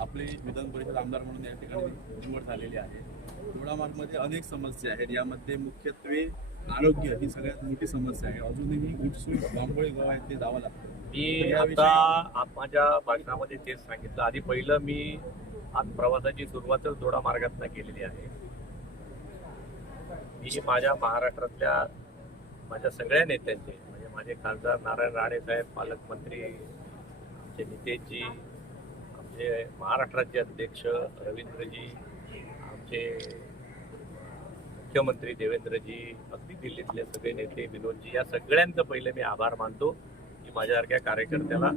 आपली विधान परिषद आमदार म्हणून या ठिकाणी निवड झालेली आहे। दोडामार्गमध्ये अनेक समस्या आहेत, यामध्ये मुख्यत्वे आरोग्य ही सगळ्यात मोठी समस्या आहे। अजूनही गुटसूळ बांबोळी गाव आहे ते जावं लागतं। मी आता माझ्या भाषणामध्ये तेच सांगितलं। आधी पहिलं मी आज प्रवासाची सुरुवातच दोडामार्गातून केलेली आहे। मी माझ्या महाराष्ट्रातल्या माझ्या सगळ्या नेत्यांचे म्हणजे माझे खासदार नारायण राणे साहेब, पालकमंत्री आमचे नितेशजी, आमचे महाराष्ट्राचे अध्यक्ष रवींद्रजी, आमचे मुख्यमंत्री देवेंद्रजी, अगदी दिल्लीतले सगळे नेते विनोदजी, या सगळ्यांचं पहिले मी आभार मानतो की माझ्यासारख्या कार्यकर्त्याला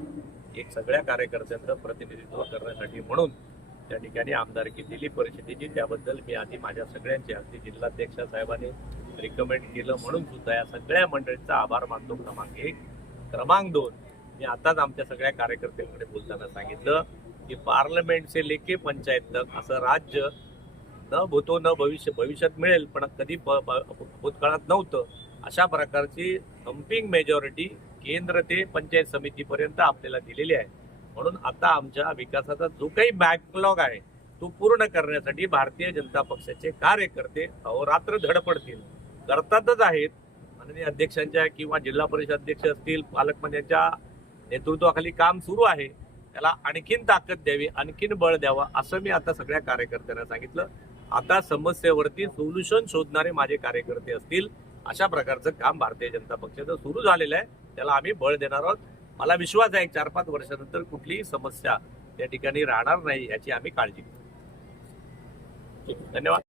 एक सगळ्या कार्यकर्त्यांचं प्रतिनिधित्व करण्यासाठी म्हणून त्या ठिकाणी आमदारकी दिली परिषदेची। त्याबद्दल मी आधी माझ्या सगळ्यांचे अगदी जिल्हाध्यक्ष साहेबांनी रिकमेंड केलं म्हणून सुद्धा या सगळ्या मंडळींचा आभार मानतो। क्रमांक 1। क्रमांक 2, मी आताच आमच्या सगळ्या कार्यकर्त्यांकडे बोलताना सांगितलं की पार्लमेंट से लेके पंचायत तक असं राज्य न भूतो न भविष्यात मिळेल, पण कधी भूतकाळात नव्हतं। अशा प्रकारची थम्पिंग मेजॉरिटी केंद्र ते पंचायत समितीपर्यंत आपल्याला दिलेली आहे। म्हणून आता आमच्या विकासाचा जो काही बॅकलॉग आहे तो पूर्ण करण्यासाठी भारतीय जनता पक्षाचे कार्यकर्ते अहोरात्र धडपडतील, करतातच आहेत। माननीय अध्यक्षांच्या किंवा जिल्हा परिषद अध्यक्ष असतील, पालकमंत्र्यांच्या नेतृत्वाखाली काम सुरू आहे। त्याला आणखीन ताकद द्यावी, आणखीन बळ द्यावं असं मी आता सगळ्या कार्यकर्त्यांना सांगितलं। आता समस्येवरती सोल्युशन शोधणारे माझे कार्यकर्ते असतील, अशा प्रकारचं काम भारतीय जनता पक्षाचं सुरू झालेलं आहे। त्याला आम्ही बळ देणार आहोत। मला विश्वास आहे 4-5 वर्षानंतर कुठलीही समस्या त्या ठिकाणी राहणार नाही याची आम्ही काळजी घेऊ। धन्यवाद।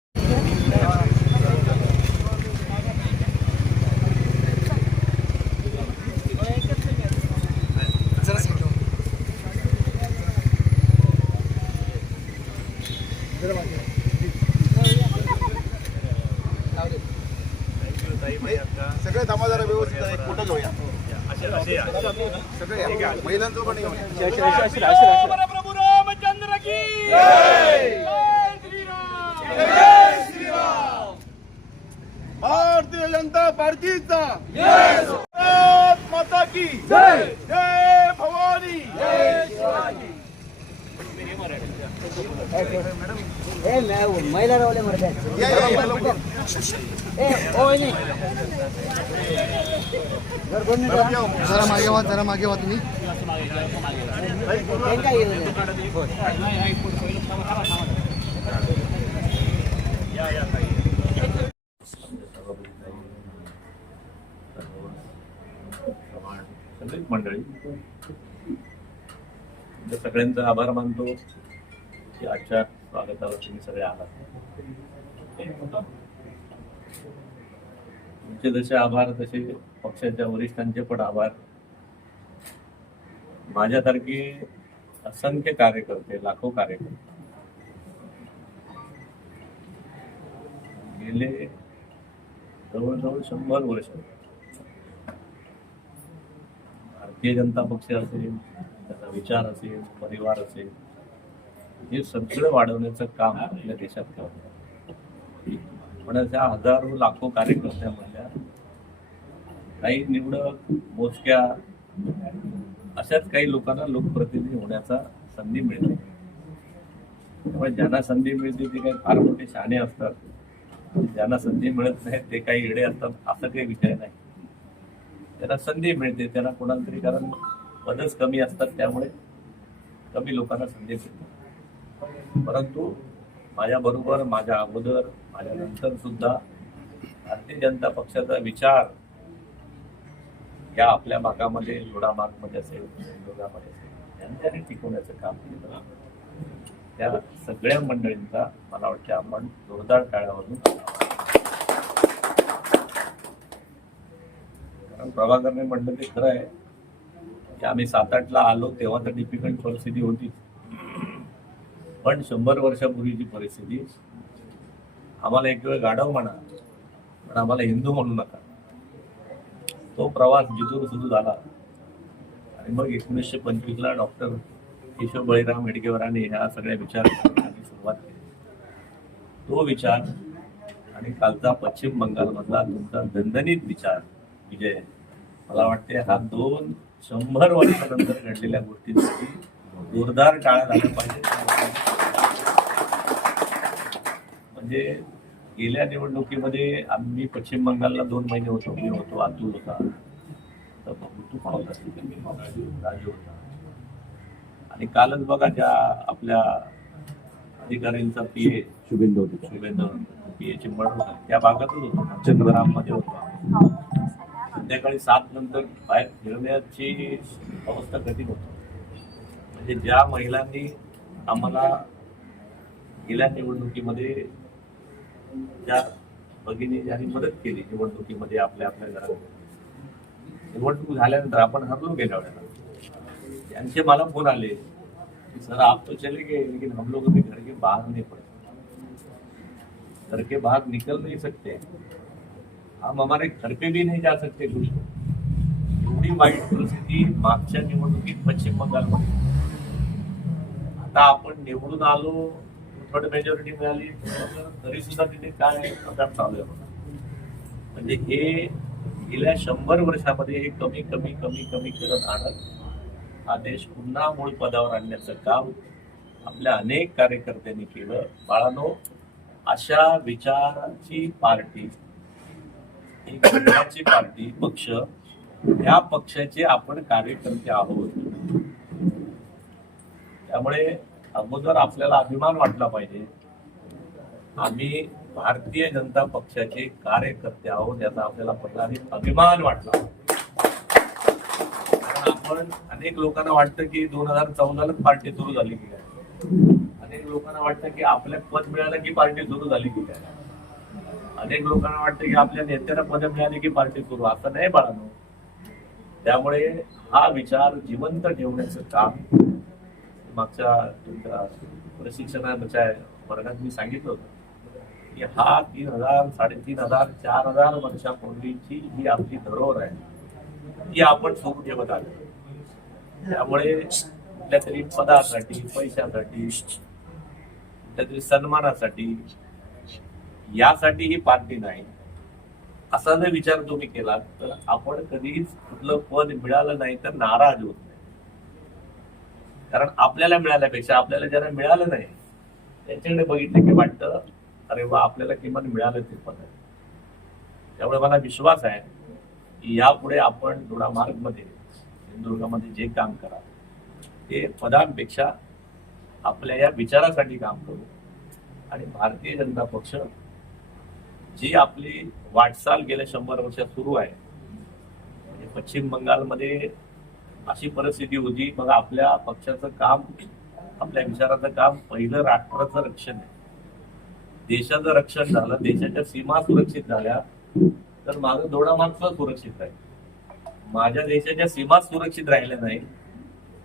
सगळे थांबा जरा व्यवस्थित आहे। फोटो घेऊया सगळे महिलांचं पण प्रभू रामचंद्र की जय। जय श्री राम। भारतीय जनता पार्टीचा जय। भारत माता की जय। जय भवानी। जय शिवाजी। महिला रावले मरते जरा मागे वा तुम्ही। सगळीच मंडळी सगळ्यांचा आभार मानतो की आजच्या स्वागताला तुम्ही सगळे आलात। तुमचे जसे आभार तसे पक्षाच्या वरिष्ठांचे पण आभार। माझ्यासारखे असंख्य कार्यकर्ते, लाखो कार्यकर्ते गेले जवळजवळ 100 वर्ष भारतीय जनता पक्ष असेल, त्याचा विचार असेल, परिवार असेल, हे सगळं वाढवण्याचं काम आपल्या देशात करतात। पण त्या हजारो लाखो कार्यकर्त्यांमधल्या काही निवडक मोजक्या अशाच काही लोकांना लोकप्रतिनिधी होण्याचा संधी मिळते। त्यामुळे ज्यांना संधी मिळते ते काही फार मोठे शहाणे असतात, ज्यांना संधी मिळत नाही ते काही येडे असतात असं काही विषय नाही। त्यांना संधी मिळते, त्यांना कोणाला तरी, कारण पदच कमी असतात त्यामुळे कमी लोकांना संधी मिळते। परंतु माझ्या बरोबर, माझ्या अगोदर, माझ्या नंतर सुद्धा भारतीय जनता पक्षाचा विचार या आपल्या भागामध्ये, दोडामार्गमध्ये असेल, इंदोरामध्ये असेल, यांच्याने टिकवण्याचं काम केलं। त्या सगळ्या मंडळींचा मला वाटतं आपण जोरदार टाळ्यावरून, कारण प्रभाकरने म्हटलं ते खरं आहे की आम्ही 7-8ला आलो तेव्हा तर डिफिकल्ट परिस्थिती होती, पण 100 वर्षापूर्वीची परिस्थिती, आम्हाला एक वेळ गाढव म्हणा पण आम्हाला हिंदू म्हणू नका, तो प्रवास जिथून सुरू झाला आणि मग 1925ला डॉक्टर केशव बळीराम हेडगेवारांनी ह्या सगळ्या विचारांनी सुरुवात केली। तो विचार आणि कालचा पश्चिम बंगालमधला तुमचा दणदणीत विचार विजय, मला वाटते हा 100 वर्षानंतर घडलेल्या गोष्टींसाठी जोरदार टाळ्या झाल्या पाहिजे। म्हणजे गेल्या निवडणुकीमध्ये आम्ही पश्चिम बंगालला 2 महिने होतो, मी होतो, अतुल होता, तर तू पण होता, राजू होता. आणि कालच बघा ज्या आपल्या अधिकाऱ्यांचा पीए शुभेंदू पीएची मर्डर झाली त्या भागातच होतो, चंद्रग्राममध्ये होतो. संध्याकाळी 7 नंतर बाहेर फिरण्याची अवस्था कठीण होती. म्हणजे ज्या महिलांनी आम्हाला गेल्या निवडणुकीमध्ये त्या भगिनी ज्यांनी मदत केली निवडणुकीमध्ये आपल्या घरात, निवडणूक झाल्यानंतर आपण हरलो गेल्या वेळेला, त्यांचे मला फोन आले की सर आप तो चले गए लेकिन हम लोग अभी घर के बाहर नहीं पड़े, घर के बाहर निकल नहीं सकते, हम हमारे घर पे भी नहीं जा सकते कुछ. एवढी वाईट परिस्थिती मागच्या निवडणुकीत पश्चिम बंगालमध्ये. आता आपण निवडून आलो, थर्ड मेजॉरिटी मिळाली, तरी सुद्धा तिथे काय प्रकार चालू आहे. म्हणजे हे गेल्या 100 वर्षामध्ये हे कमी करत आणत हा देश पुन्हा मूळ पदावर आणण्याचं काम आपल्या अनेक कार्यकर्त्यांनी केलं. बाळांनो, अशा विचारांची पार्टी, एक विचाराची पार्टी, पक्ष, या पक्षाचे आपण कार्यकर्ते आहोत. त्यामुळे अगोदर आपल्याला अभिमान वाटला पाहिजे, आम्ही भारतीय जनता पक्षाचे कार्यकर्ते आहोत, याचा आपल्याला पहिला अभिमान वाटला. कारण आपण अनेक लोकांना वाटतं की 2014लाच पार्टी सुरू झाली की काय, अनेक लोकांना वाटतं की आपल्या पद मिळालं की पार्टी सुरू झाली की काय, अनेक लोकांना वाटतं की आपल्या नेत्याला पद मिळाली की पार्टी सुरू. असं नाही बाळांनो. त्यामुळे हा विचार जिवंत ठेवण्याचं काम मागच्या तुमच्या प्रशिक्षणाच्या वर्गात मी सांगितलं होतं की हा 3000, 3500, 4000 वर्षापूर्वीची ही आपली धरोहर आहे, ती आपण सुरू ठेवत आलो. त्यामुळे कुठल्या तरी पदासाठी, पैशासाठी, कुठल्या तरी सन्मानासाठी, यासाठी ही पार्टी नाही, असा जर विचार तुम्ही केला तर आपण कधीच कुठलं पद मिळालं नाही तर नाराज होत नाही. कारण आपल्याला मिळाल्यापेक्षा आपल्याला ज्यांना मिळालं नाही त्यांच्याकडे बघितलं की वाटतं अरे वा, आपल्याला किमान मिळालं ते पद आहे. त्यामुळे मला विश्वास आहे की यापुढे आपण दोडामार्गमध्ये, सिंधुदुर्गामध्ये जे काम करा ते पदांपेक्षा आपल्या या विचारासाठी काम करू. आणि भारतीय जनता पक्ष जी आपली वाटचाल गेल्या 100 वर्षात सुरू आहे, म्हणजे पश्चिम बंगालमध्ये अशी परिस्थिती होती. मग आपल्या पक्षाचं काम, आपल्या विचाराचं काम पहिलं राष्ट्राचं रक्षण आहे. देशाचं रक्षण झालं, देशाच्या सीमा सुरक्षित झाल्या तर माझं दोडामार्ग सुरक्षित राहील. माझ्या देशाच्या सीमा सुरक्षित राहिल्या नाही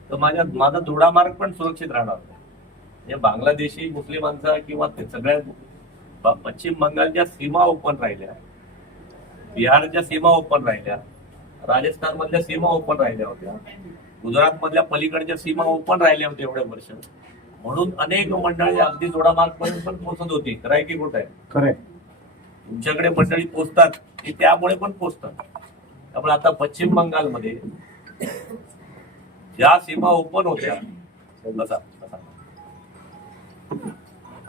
तर माझा दोडामार्ग पण सुरक्षित राहणार नाही. बांगलादेशी मुस्लिमांचा किंवा ते सगळ्या पश्चिम बंगालच्या सीमा ओपन राहिल्या, बिहारच्या सीमा ओपन राहिल्या, राजस्थान मधल्या सीमा ओपन राहिल्या होत्या, गुजरात मधल्या पलीकडच्या सीमा ओपन राहिल्या होत्या एवढ्या वर्ष. म्हणून अनेक मंडळी अगदी दोडामार्ग पर्यंत पण पोहोचत होती. खरंय की खोट आहे? खरंय. तुमच्याकडे मंडळी पोहोचतात ते त्यामुळे पण पोहोचतात. त्यामुळे आता पश्चिम बंगालमध्ये ज्या सीमा ओपन होत्या,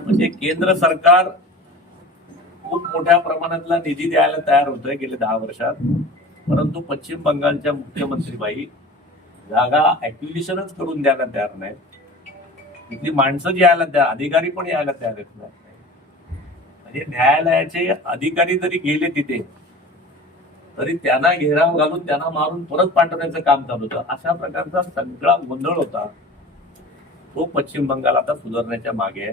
म्हणजे केंद्र सरकार खूप मोठ्या प्रमाणातला निधी द्यायला तयार होतोय गेल्या 10 वर्षात, परंतु पश्चिम बंगालच्या मुख्यमंत्री बाई जागा ऍक्विजिशनच करून द्यायला तयार नाहीत. तिथली माणसं जी यायला तयार, अधिकारी पण यायला तयार नाही. म्हणजे न्यायालयाचे अधिकारी जरी गेले तिथे तरी त्यांना घेराव घालून त्यांना मारून परत पाठवण्याचं काम चालू होतं. अशा प्रकारचा सगळा गोंधळ होता. तो पश्चिम बंगाल आता सुधारण्याच्या मागे आहे.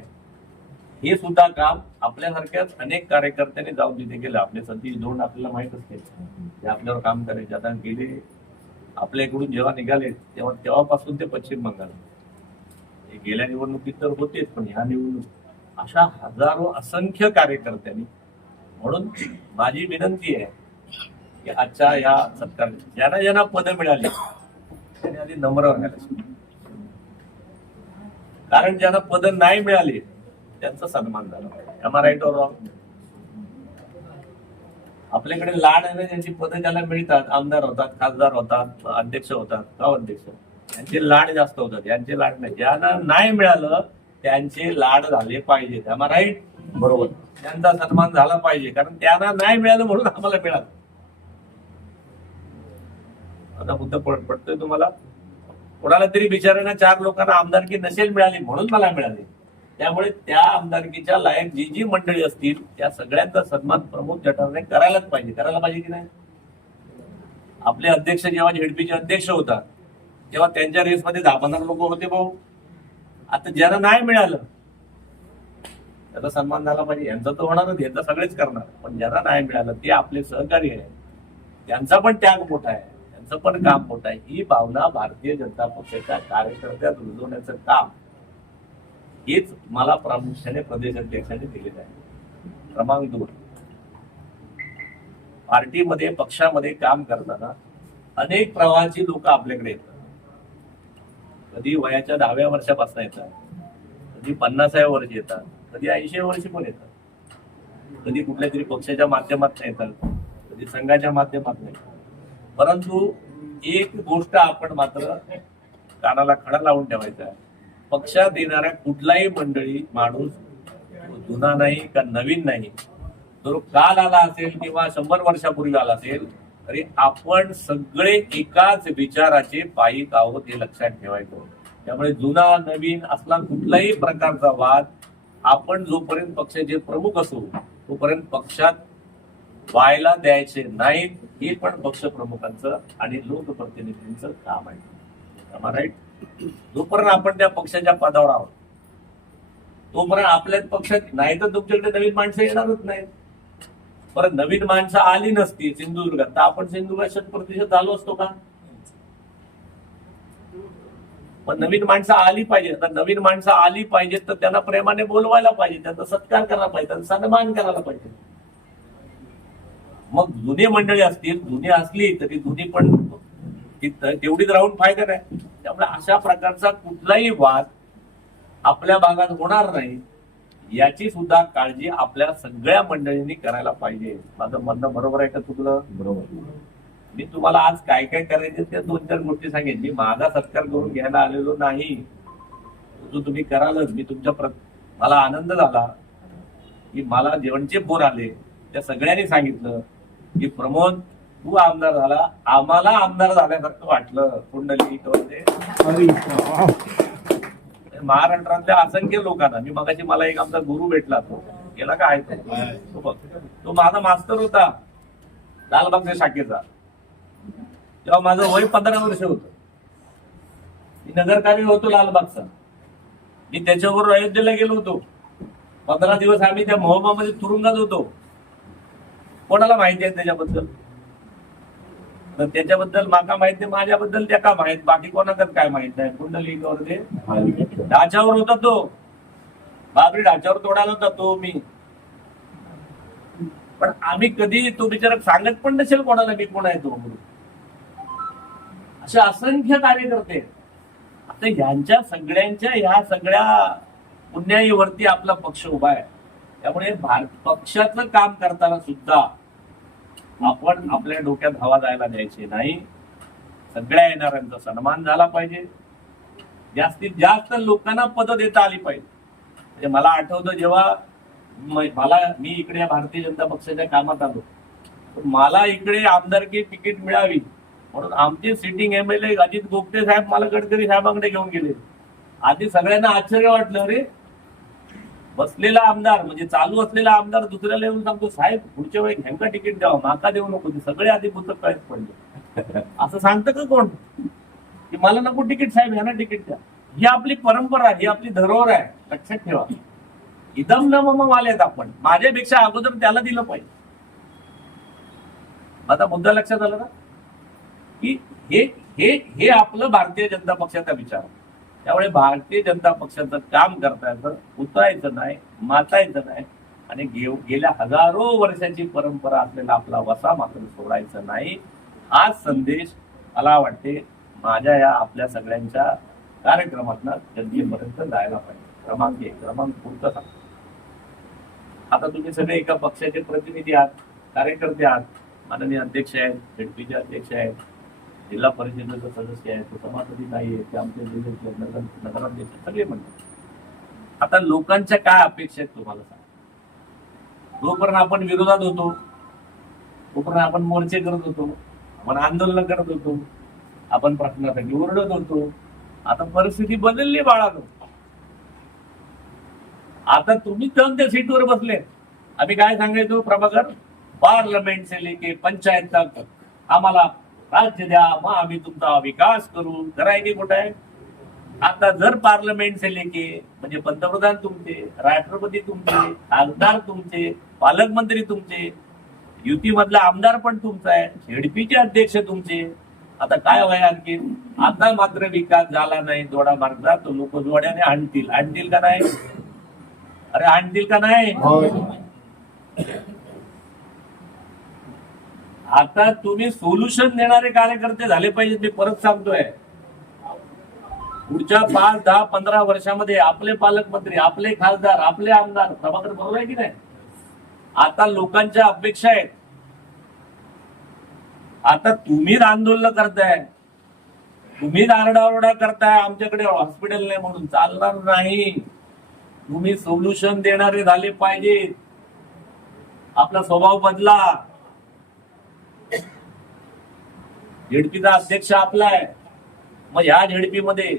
हे सुद्धा काम आपल्यासारख्याच अनेक कार्यकर्त्यांनी जाऊन तिथे गेलं. आपले सतीश धोंड आपल्याला माहित असते, ते आपल्यावर काम करायचे. आता गेले आपल्या इकडून जेव्हा निघाले तेव्हापासून ते पश्चिम बंगाल, गेल्या निवडणुकीत तर होतेच, पण ह्या निवडणूक अशा हजारो असंख्य कार्यकर्त्यांनी. म्हणून माझी विनंती आहे की आजच्या या सत्कार ज्यांना ज्यांना पद मिळाली त्यांनी आधी नम्र राहायला, कारण ज्यांना पद नाही मिळाले त्यांचा सन्मान झाला. Am I right or wrong? आपल्याकडे लाड आहे, ज्यांची पदं ज्याला मिळतात, आमदार होतात, खासदार होतात, अध्यक्ष होतात, गाव अध्यक्ष, यांचे लाड जास्त होतात, यांचे लाड नाही. ज्यांना नाही मिळालं त्यांचे लाड झाले पाहिजेत. Am I right? बरोबर. त्यांचा सन्मान झाला पाहिजे, कारण त्यांना नाही मिळालं म्हणून आम्हाला मिळालं. आता मुद्दा पडतोय तुम्हाला? कोणाला तरी बिचाऱ्यांना 4 लोकांना आमदारकी नसेल मिळाली म्हणून मला मिळाली. त्यामुळे त्या आमदारकीच्या लायक जी जी मंडळी असतील त्या सगळ्यांचा सन्मान प्रमोद जठारने करायला पाहिजे की नाही? आपले अध्यक्ष जेव्हा झेडपीचे अध्यक्ष होता तेव्हा त्यांच्या रेसमध्ये 10-15 लोक होते भाऊ. आता ज्यांना नाही मिळालं त्याचा सन्मान झाला पाहिजे. यांचा तर होणारच, यांचा सगळेच करणार, पण ज्यांना नाही मिळालं ते आपले सहकारी आहे, त्यांचा पण त्याग मोठा आहे, त्यांचं पण काम मोठं आहे. ही भावना भारतीय जनता पक्षाच्या कार्यकर्त्यात रुजवण्याचं काम हेच मला प्रामुख्याने प्रदेश अध्यक्षांनी दिलेलं आहे. क्रमांक 2, पार्टीमध्ये पक्षामध्ये काम करताना अनेक प्रवाहाची लोक आपल्याकडे येतात. कधी वयाच्या 10व्या वर्षापासून येतात, कधी 50व्या वर्षी येतात, कधी 80व्या वर्षी पण येतात, कधी कुठल्या तरी पक्षाच्या माध्यमातून येतात, कधी संघाच्या माध्यमातून येतात. परंतु एक गोष्ट आपण मात्र कानाला खडा लावून ठेवायचा आहे, पक्षात येणाऱ्या कुठलाही मंडळी माणूस जुना नाही का नवीन नाही, तो काल आला असेल किंवा 100 वर्षापूर्वी आला असेल तरी आपण सगळे एकाच विचाराचे पायिक आहोत हे लक्षात ठेवायचं. त्यामुळे जुना नवीन असला कुठलाही प्रकारचा वाद आपण जोपर्यंत पक्षाचे प्रमुख असू तोपर्यंत पक्षात व्हायला द्यायचे नाहीत. हे पण पक्ष प्रमुखांचं आणि लोकप्रतिनिधींचं काम आहे. राईट? जोपर्यंत आपण त्या पक्षाच्या पदावर आहोत तोपर्यंत आपल्याच पक्षात नाही तर तुमच्याकडे नवीन माणसं येणारच नाही. परत नवीन माणसं आली नसती सिंधुदुर्गात तर आपण सिंधुदुर्गात 100% झालो असतो का? पण नवीन माणसं आली पाहिजे. आता नवीन माणसं आली पाहिजेत तर त्यांना प्रेमाने बोलवायला पाहिजे, त्यांचा सत्कार करायला पाहिजे, त्यांचा सन्मान करायला पाहिजे. मग जुने मंडळी असतील, जुनी असली तरी जुनी पण तेवढीच राहून फायदा नाही. त्यामुळे अशा प्रकारचा कुठलाही वाद आपल्या भागात होणार नाही याची सुद्धा काळजी आपल्या सगळ्या मंडळींनी करायला पाहिजे. माझं म्हणणं बरोबर आहे का चुकलं? बरोबर. मी तुम्हाला आज काय काय करायचे त्या 2-4 गोष्टी सांगेन. मी माझा सत्कार करून घ्यायला आलेलो नाही, जो तुम्ही करालच. मी मला आनंद झाला की मला जेवणचे फोन आले, त्या सगळ्यांनी सांगितलं की प्रमोद तू आमदार झाला, आम्हाला आमदार झाल्यासारखं वाटलं. कुंडली महाराष्ट्रातल्या असंख्य लोकांना. मी मगाशी मला एक आमचा गुरु भेटला, तो गेला का आहे तो माझा मास्तर होता लालबागच्या शाखेचा. तेव्हा माझं वय 15 वर्ष होतं. मी नगरकार्य होतो लालबागचा. मी त्याच्याबरोबर अयोध्येला गेलो होतो. 15 दिवस आम्ही त्या महोबामध्ये तुरुंगात होतो. कोणाला माहिती आहे त्याच्याबद्दल? तर त्याच्याबद्दल माका माहिती, माझ्याबद्दल त्या का माहित, बाकी कोणाकडे काय माहित नाही. कुंडलीवर ते ढाच्यावर होता तो, बाबरी ढाच्यावर तोडायला होता तो मी. पण आम्ही कधी तो बिचारा सांगत पण नसेल कोणाला मी कोण आहे तो म्हणून. असे असंख्य कार्यकर्ते. आता ह्यांच्या सगळ्यांच्या ह्या सगळ्या पुण्याईवरती आपला पक्ष उभा आहे. त्यामुळे पक्षाचं काम करताना सुद्धा आपण आपल्या डोक्यात हवा जायला द्यायची नाही. सगळ्या येणाऱ्यांचा सन्मान झाला पाहिजे. जास्तीत जास्त लोकांना पद देता आली पाहिजे. म्हणजे मला आठवतं जेव्हा मी इकडे भारतीय जनता पक्षाच्या कामात आलो, मला इकडे आमदारकी तिकीट मिळावी म्हणून आमचे सिटिंग MLA अजित गोपटे साहेब मला गडकरी साहेबांकडे घेऊन गेले. आधी सगळ्यांना आश्चर्य वाटलं, अरे बसलेला आमदार म्हणजे चालू असलेला आमदार दुसऱ्याला येऊन सांगतो साहेब पुढच्या वेळी ह्यांका तिकीट द्यावं, माका देऊ नको. ते सगळे आधी पुस्तक काहीच पडले. असं सांगतं का कोण की मला नको तिकीट साहेब, ह्यांना तिकीट द्या? ही आपली परंपरा, ही आपली धरोहर आहे, लक्षात ठेवा. इदम न मम आलेत आपण, माझ्यापेक्षा अगोदर त्याला दिलं पाहिजे. आता मुद्दा लक्षात आला ना की हे आपलं भारतीय जनता पक्षाचा विचार. त्यामुळे भारतीय जनता पक्षाचं काम करतायचं, उतरायचं नाही, मातायचं नाही आणि गेल्या हजारो वर्षाची परंपरा असलेला आपला वसा मात्र सोडायचा नाही. हा संदेश मला वाटते माझ्या या आपल्या सगळ्यांच्या कार्यक्रमातून जनतेपर्यंत जायला पाहिजे. क्रमांक 1. क्रमांक पुढचं सांगतो. आता तुम्ही सगळे एका पक्षाचे प्रतिनिधी आहात, कार्यकर्ते आहात. माननीय अध्यक्ष आहेत, झेडपीचे अध्यक्ष आहेत, जिल्हा परिषदेचे सदस्य आहेत, सभापती नाही आहेत, ते आमचे जिल्ह्यातले नगराध्यक्ष सगळे म्हणतात. आता लोकांच्या काय अपेक्षा आहेत तुम्हाला सांगा. जोपर्यंत आपण विरोधात होतो, तोपर्यंत आपण मोर्चे करत होतो, आपण आंदोलन करत होतो, आपण प्रश्नासाठी ओरडत होतो. आता परिस्थिती बदलली बाळानो. आता तुम्ही तर त्या सीटवर बसले. आम्ही काय सांगायचो प्रभाकर, पार्लमेंट से लेके पंचायत तक आम्हाला राज्य द्या, मग आम्ही तुमचा विकास करू. करायचे कुठं आहे? आता जर पार्लमेंट से लेके म्हणजे पंतप्रधान तुमचे, राष्ट्रपती तुमचे, खासदार तुमचे, पालकमंत्री तुमचे, युतीमधला आमदार पण तुमचा आहे, झेडपीचे अध्यक्ष तुमचे. आता काय व्हाय आणखी? आता मात्र विकास झाला नाही थोडा मार्गचा, तो लोक जोड्याने आणतील. आणतील का नाही? अरे आणतील का नाही? आता तुम्ही सोल्युशन देणारे कार्यकर्ते झाले पाहिजेत. मी परत सांगतोय, पुढच्या 5, 10, 15 वर्षामध्ये आपले पालकमंत्री, आपले खासदार, आपले आमदार, प्रभाकर बरोबर आहे की नाही? आता लोकांच्या अपेक्षा आहेत. आता तुम्हीच आंदोलन करताय, तुम्हीच आरडाओरडा करताय, आमच्याकडे हॉस्पिटल नाही म्हणून चालणार नाही. तुम्ही सोल्युशन देणारे झाले पाहिजेत. आपला स्वभाव बदला. झेडपीचा अध्यक्ष आपला आहे, मग ह्या झेडपीमध्ये,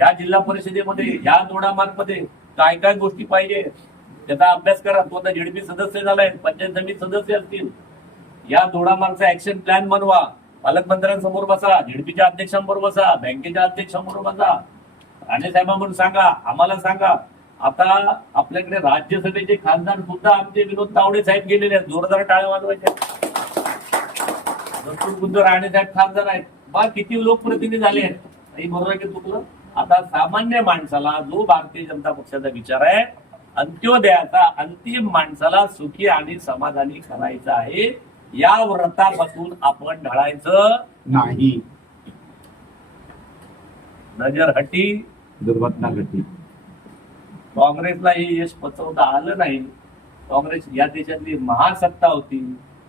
या जिल्हा परिषदेमध्ये, या दोडामार्गमध्ये काय काय गोष्टी पाहिजे त्याचा अभ्यास करा. तो आता झेडपी सदस्य झालाय, पंचायत समिती सदस्य असतील. या दोडामार्गचा ऍक्शन प्लॅन बनवा. पालकमंत्र्यांसमोर बसा, झेडपीच्या अध्यक्षांबरोबर बसा, बँकेच्या अध्यक्षांबरोबर बसा. राणे साहेबांकडून सांगा, आम्हाला सांगा. आता आपल्याकडे राज्यसभेचे खासदार सुद्धा आमचे विनोद तावडे साहेब गेलेले आहेत. जोरदार टाळ्या वाजवायच्या. भरपूर बुद्ध राणे साहेब खासदार आहेत. बा किती लोकप्रतिनिधी झाले आहेत. बरोबर आहे की चुकलं? आता सामान्य माणसाला, जो भारतीय जनता पक्षाचा विचार आहे, अंत्योदयाचा, अंतिम माणसाला सुखी आणि समाधानी करायचं आहे, या व्रतापासून आपण ढळायचं नाही. नजर हटी, दुर्घटना घटी. काँग्रेसला हे यश पचवता आलं नाही. काँग्रेस या देशातली महासत्ता होती.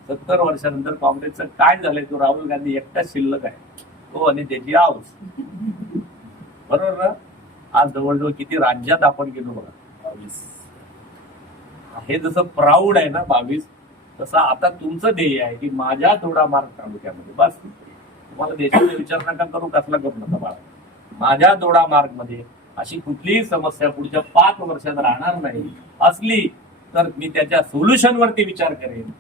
70 वर्षानंतर काँग्रेसचं काय झालंय, तो राहुल गांधी एकटाच शिल्लक आहे, तो आणि त्याची आऊस. बरोबर ना? आज जवळजवळ किती राज्यात आपण गेलो बघा, 22. हे जसं प्राऊड आहे ना 22, तसं आता तुमचं ध्येय आहे की माझ्या दोडामार्ग तालुक्यामध्ये, बस तुम्हाला देशाचा विचार नका करू, कसला करू नका बाळा. माझ्या दोडामार्ग मध्ये अशी कुठलीही समस्या पुढच्या 5 वर्षात राहणार नाही. असली तर मी त्याच्या सोल्युशन वरती विचार करेन.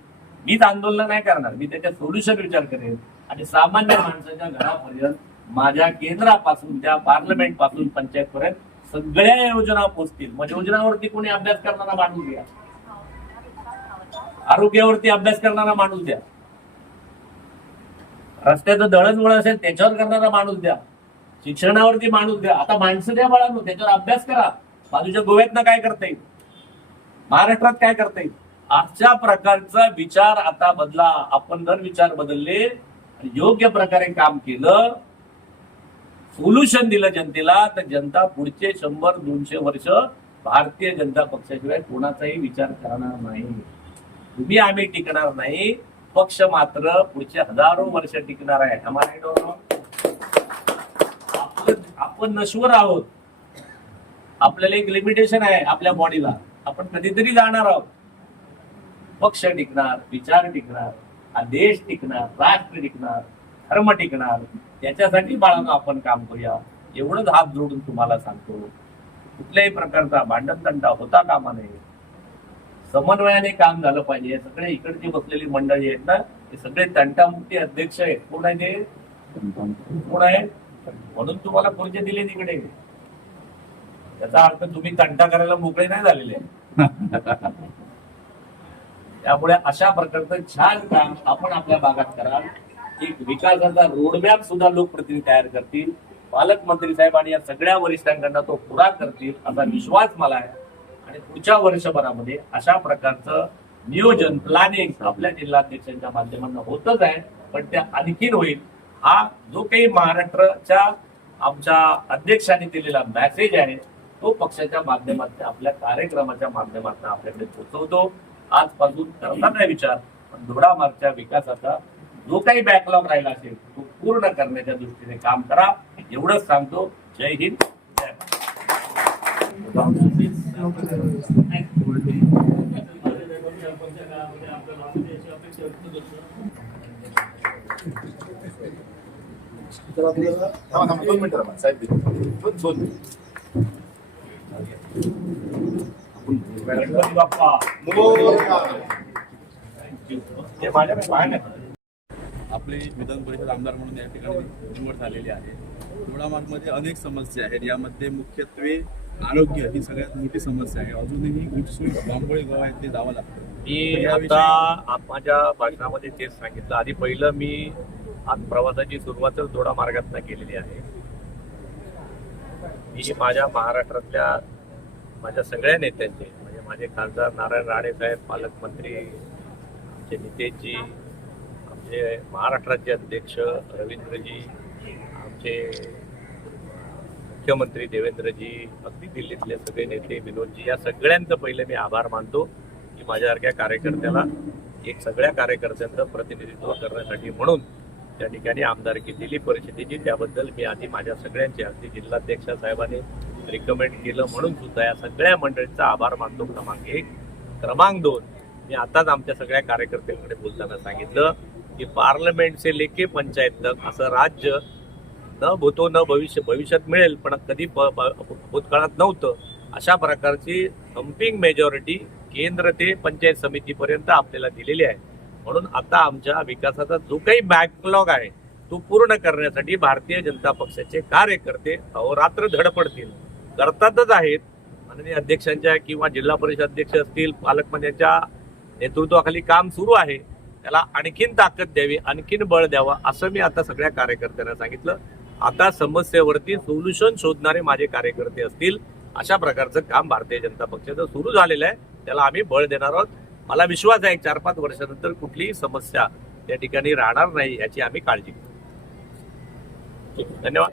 मीच आंदोलन नाही करणार, मी त्याच्या सोल्युशन विचार करेन. आणि सामान्य माणसाच्या घरापर्यंत, माझ्या केंद्रापासून त्या पार्लमेंट पासून पंचायत पर्यंत सगळ्या योजना पोहोचतील. मग योजनावरती कोणी अभ्यास करणारा माणूस द्या, आरोग्यावरती अभ्यास करणारा माणूस द्या, रस्त्याचं दळणवळण असेल त्याच्यावर करणारा माणूस द्या, शिक्षणावरती माणूस द्या. आता माणसं द्या बाळांनो, त्याच्यावर अभ्यास करा. बाजूच्या गोव्यातनं काय करता येईल, महाराष्ट्रात काय करता येईल, अशा प्रकारचा विचार आता बदला. आपण जर विचार बदलले आणि योग्य प्रकारे काम केलं, सोल्युशन दिलं जनतेला, तर जनता पुढचे 100-200 वर्ष भारतीय जनता पक्षाशिवाय कोणाचाही विचार करणार नाही. तुम्ही आम्ही टिकणार नाही, पक्ष मात्र पुढचे हजारो वर्ष टिकणार आहे. आपण नश्वर आहोत. आपल्याला एक लिमिटेशन आहे आपल्या बॉडीला. आपण कधीतरी जाणार आहोत. पक्ष टिकणार, विचार टिकणार, हा देश टिकणार, राष्ट्र टिकणार, धर्म टिकणार. त्याच्यासाठी बाळांनो आपण काम करूया, एवढंच हात जोडून तुम्हाला सांगतो. कुठल्याही प्रकारचा भांडण तंटा होता कामा नये. समन्वयाने काम झालं पाहिजे. सगळे इकडची बसलेली मंडळी आहेत ना, हे सगळे तंटामुक्ती अध्यक्ष आहेत. कोण आहे ते? कोण आहे? म्हणून तुम्हाला खुर्ची दिली तिकडे. याचा अर्थ तुम्ही तंटा करायला मोकळे नाही झालेले. त्यामुळे अशा प्रकारचं छान काम आपण आपल्या भागात कराल. एक विकासाचा रोडमॅप सुद्धा लोकप्रतिनिधी तयार करतील. पालकमंत्री साहेब आणि या सगळ्या वरिष्ठांकडनं तो पुरा करतील असा विश्वास मला आहे. आणि पुढच्या वर्षभरामध्ये अशा प्रकारचं नियोजन, प्लॅनिंग आपल्या जिल्हाध्यक्षांच्या माध्यमातून होतच आहे, पण त्या आणखीन होईल. हा जो काही महाराष्ट्राच्या आमच्या अध्यक्षांनी दिलेला मेसेज आहे, तो पक्षाच्या माध्यमातून, आपल्या कार्यक्रमाच्या माध्यमातून आपल्याकडे पोहोचवतो. आजपासून करता नाही विचार, पण दोडामार्गच्या विकासाचा जो काही बॅकलॉग राहिला असेल तो पूर्ण करण्याच्या दृष्टीने काम करा, एवढंच सांगतो. जय हिंद, जय महाराष्ट्र. पुढच्या काळामध्ये आपल्या भागामध्ये याची अपेक्षा व्यक्त करतो. गणपती बाप्पा ते माझ्याकडे पाहणं आपले विधान परिषद आमदार म्हणून या ठिकाणी निवड झालेली आहे. निवडामार्गमध्ये अनेक समस्या आहेत. यामध्ये मुख्यत्वे आरोग्य ही सगळ्यात मोठी समस्या आहे. अजूनही गुटसुई बांबोळी गाव आहे ते जावं लागतं. मी याविषयी- आता माझ्या भाषणामध्ये तेच सांगितलं. आधी पहिलं मी आज प्रवासाची सुरुवातच दोडा मार्गातनं केलेली आहे. मी माझ्या महाराष्ट्रातल्या माझ्या सगळ्या नेत्यांचे म्हणजे माझे खासदार नारायण राणे साहेब, पालकमंत्री आमचे नितेशजी, आमचे महाराष्ट्राचे अध्यक्ष रवींद्रजी, आमचे मुख्यमंत्री देवेंद्रजी, अगदी दिल्लीतले सगळे नेते विनोदजी, या सगळ्यांचं पहिले मी आभार मानतो की माझ्यासारख्या कार्यकर्त्याला एक सगळ्या कार्यकर्त्यांचं प्रतिनिधित्व करण्यासाठी म्हणून त्या ठिकाणी आमदारकी दिली परिषदेची. त्याबद्दल मी आधी माझ्या सगळ्यांचे अगदी जिल्हाध्यक्ष साहेबांनी रिकमेंड केलं म्हणून सुद्धा या सगळ्या मंडळींचा आभार मानतो. क्रमांक 1. क्रमांक 2, मी आताच आमच्या सगळ्या कार्यकर्त्यांकडे बोलताना सांगितलं की पार्लमेंट से लेके पंचायत तक असं राज्य न भूतो न भविष्यात मिळेल पण कधी भूतकाळात नव्हतं. अशा प्रकारची थम्पिंग मेजॉरिटी केंद्र ते पंचायत समितीपर्यंत आपल्याला दिलेली आहे. म्हणून आता आमच्या विकासाचा जो काही बॅकलॉग आहे तो पूर्ण करण्यासाठी भारतीय जनता पक्षाचे कार्यकर्ते अहोरात्र धडपडतील, करतातच आहेत. माननीय अध्यक्षांच्या किंवा जिल्हा परिषद अध्यक्ष असतील, पालकमंत्र्यांच्या नेतृत्वाखाली काम सुरू आहे. त्याला आणखीन ताकद द्यावी, आणखीन बळ द्यावं असं मी आता सगळ्या कार्यकर्त्यांना सांगितलं. आता समस्येवरती सोल्युशन शोधणारे माझे कार्यकर्ते असतील, अशा प्रकारचं काम भारतीय जनता पक्षाचं सुरू झालेलं आहे. त्याला आम्ही बळ देणार आहोत. मला विश्वास आहे 4-5 वर्षानंतर कुठलीही समस्या त्या ठिकाणी राहणार नाही याची आम्ही काळजी घेऊ. धन्यवाद.